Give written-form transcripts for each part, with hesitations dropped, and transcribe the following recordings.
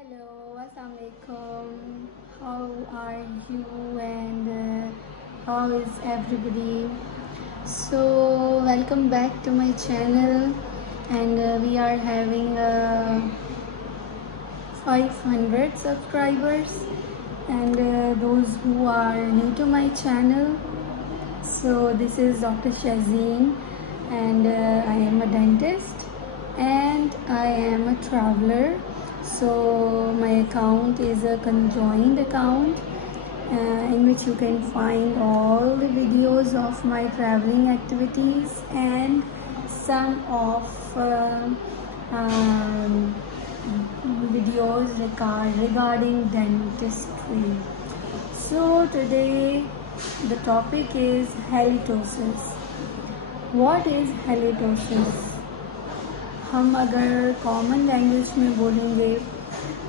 Hello, Assalamualaikum. How are you and how is everybody? So, welcome back to my channel, and we are having 500 subscribers. And those who are new to my channel, so this is Dr. Shazeen, and I am a dentist and I am a traveler. So my account is a conjoined account in which you can find all the videos of my traveling activities and some of videos regarding dentistry. So today the topic is halitosis. What is halitosis? हम अगर common language में बोलेंगे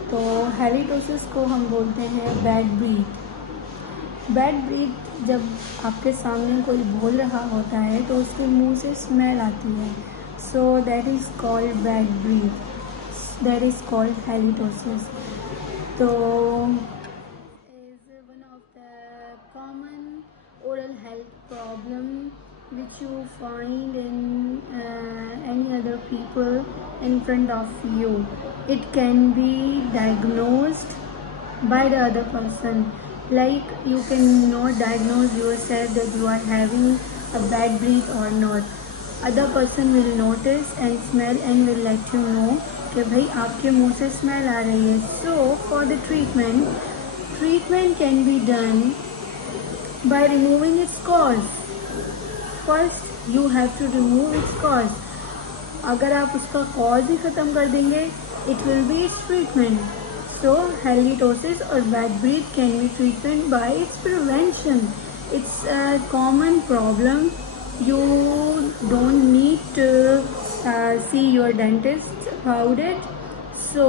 तो halitosis को हम बोलते हैं bad breath. Bad breath जब आपके सामने कोई बोल रहा होता है तो उसके मुंह से स्मेल आती है, so that is called bad breath, that is called halitosis. तो is one of the common oral health problem which you find in any other people in front of you. It can be diagnosed by the other person. Like you cannot diagnose yourself that you are having a bad breath or not. Other person will notice and smell and will let you know कि भाई आपके मुंह से smell आ रही है. So for the treatment can be done by removing its cause. First you have to remove its cause. अगर आप उसका कॉज ही ख़त्म कर देंगे it will be its treatment. So halitosis और bad breath can be treatment by its prevention. It's a common problem. You don't need to see your dentist about it. So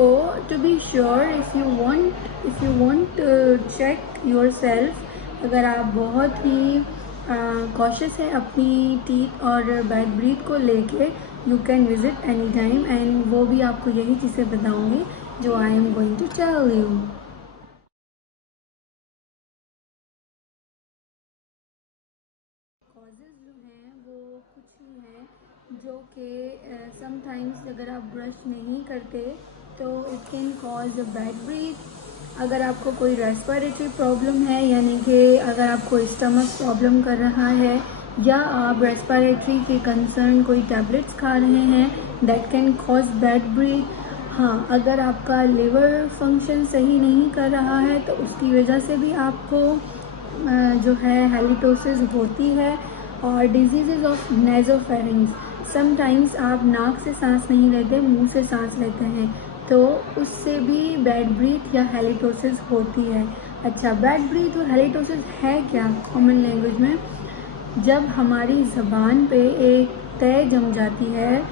to be sure if you want to check yourself, अगर आप बहुत ही cautious है अपनी teeth और bad breath को लेके, you can visit any time and वो भी आपको यही चीज़ें बताऊंगी जो I am going to tell you. Causes जो हैं वो कुछ ही हैं जो कि समटाइम्स अगर आप ब्रश नहीं करते तो it can cause a bad breath. अगर आपको कोई रेस्पिरेटरी प्रॉब्लम है, यानी कि अगर आपको स्टमक प्रॉब्लम कर रहा है या आप रेस्पिरेटरी के कंसर्न कोई टैबलेट्स खा रहे हैं, that can cause bad breath. हाँ, अगर आपका लिवर फंक्शन सही नहीं कर रहा है तो उसकी वजह से भी आपको जो है हेलिटोसिस होती है. और डिजीज़ ऑफ नेज़ोफेरिंग्स, समटाइम्स आप नाक से सांस नहीं लेते, मुंह से सांस लेते हैं, तो उससे भी बैड ब्रीथ या हेलिटोसिस होती है. अच्छा, बैड ब्रीथ और हेलिटोसिस है क्या कॉमन लैंग्वेज में? जब हमारी ज़बान पे एक तय जम जाती है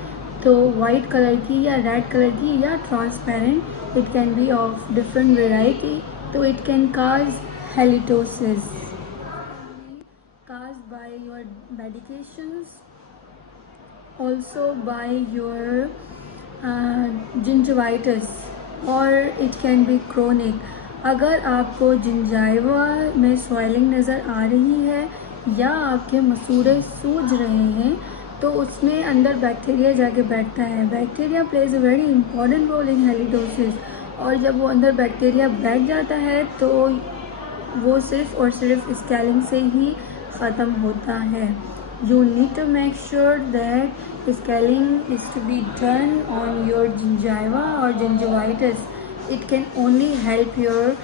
तो वाइट कलर की या रेड कलर की या transparent, it can be of different variety, तो it can cause halitosis. Cause by your medications, also by your gingivitis, और इट कैन बी क्रोनिक. अगर आपको जिंजाइवा में स्वेलिंग नज़र आ रही है या आपके मसूड़े सूज रहे हैं तो उसमें अंदर बैक्टीरिया जाके बैठता है. Bacteria plays a very important role in halitosis, और जब वो अंदर बैक्टीरिया बैठ जाता है तो वो सिर्फ और सिर्फ स्केलिंग से ही ख़त्म होता है. You need to make sure that scaling is to be done on your gingiva or gingivitis. It can only help your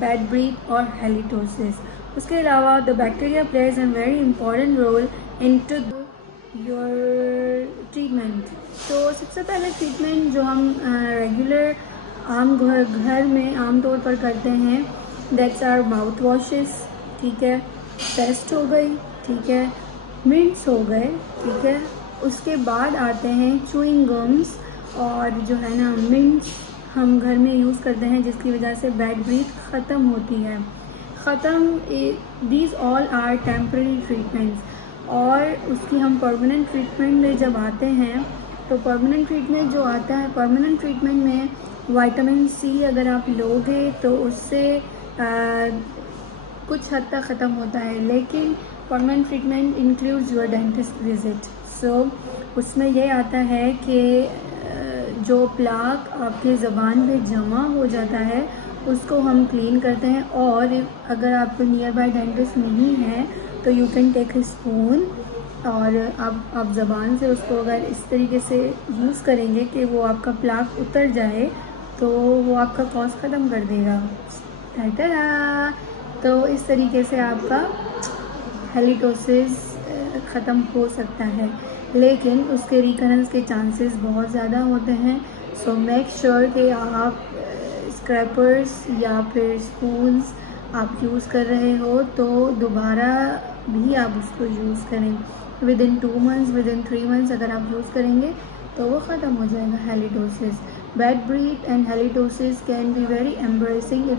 bad breath or halitosis. उसके अलावा the bacteria plays a very important role into your treatment. तो सबसे पहले treatment जो हम regular आम घर में आमतौर पर करते हैं, दैट्स आर माउथ वॉशेस. ठीक है, पेस्ट हो गई, ठीक है, मिंट्स हो गए, ठीक है. उसके बाद आते हैं च्यूइंग गम्स, और जो है ना मिंट्स हम घर में यूज़ करते हैं जिसकी वजह से बैड ब्रीथ ख़त्म होती है. These all are temporary treatments. और उसकी हम परमानेंट ट्रीटमेंट में जब आते हैं तो परमानेंट ट्रीटमेंट जो आता है, परमानेंट ट्रीटमेंट में विटामिन सी अगर आप लोगे तो उससे कुछ हद तक ख़त्म होता है, लेकिन permanent treatment includes your dentist visit. So उसमें ये आता है कि जो प्लाक आपके ज़बान पे जमा हो जाता है उसको हम क्लीन करते हैं, और अगर आपको नियर बाय डेंटिस्ट नहीं है तो you can take a spoon और आप ज़बान से उसको अगर इस तरीके से यूज़ करेंगे कि वो आपका प्लाक उतर जाए तो वो आपका कॉज ख़त्म कर देगा। टाटा। तो इस तरीके से आपका हेलिटोसिस ख़त्म हो सकता है, लेकिन उसके रिकरेंस के चांसेस बहुत ज़्यादा होते हैं। सो मेक श्योर कि आप स्क्रैपर्स या फिर स्पून्स आप यूज़ कर रहे हो तो दोबारा भी आप उसको यूज़ करें। Within 2 months, within 3 months अगर आप यूज़ करेंगे तो वो ख़त्म हो जाएगा halitosis. Bad breath and halitosis can be very embarrassing.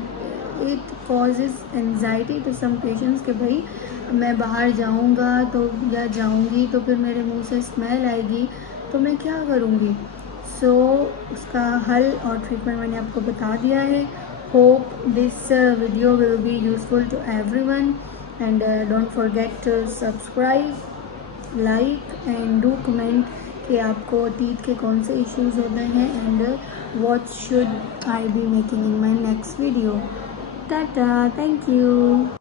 It causes anxiety to some patients कि भाई मैं बाहर जाऊंगा तो या जाऊंगी तो फिर मेरे मुंह से स्मेल आएगी तो मैं क्या करूंगी। सो उसका हल और ट्रीटमेंट मैंने आपको बता दिया है। Hope this video will be useful to everyone and don't forget to subscribe, like and do comment कि आपको टीथ के कौन से इश्यूज होते हैं and what should I be making in my next video. Tata, thank you.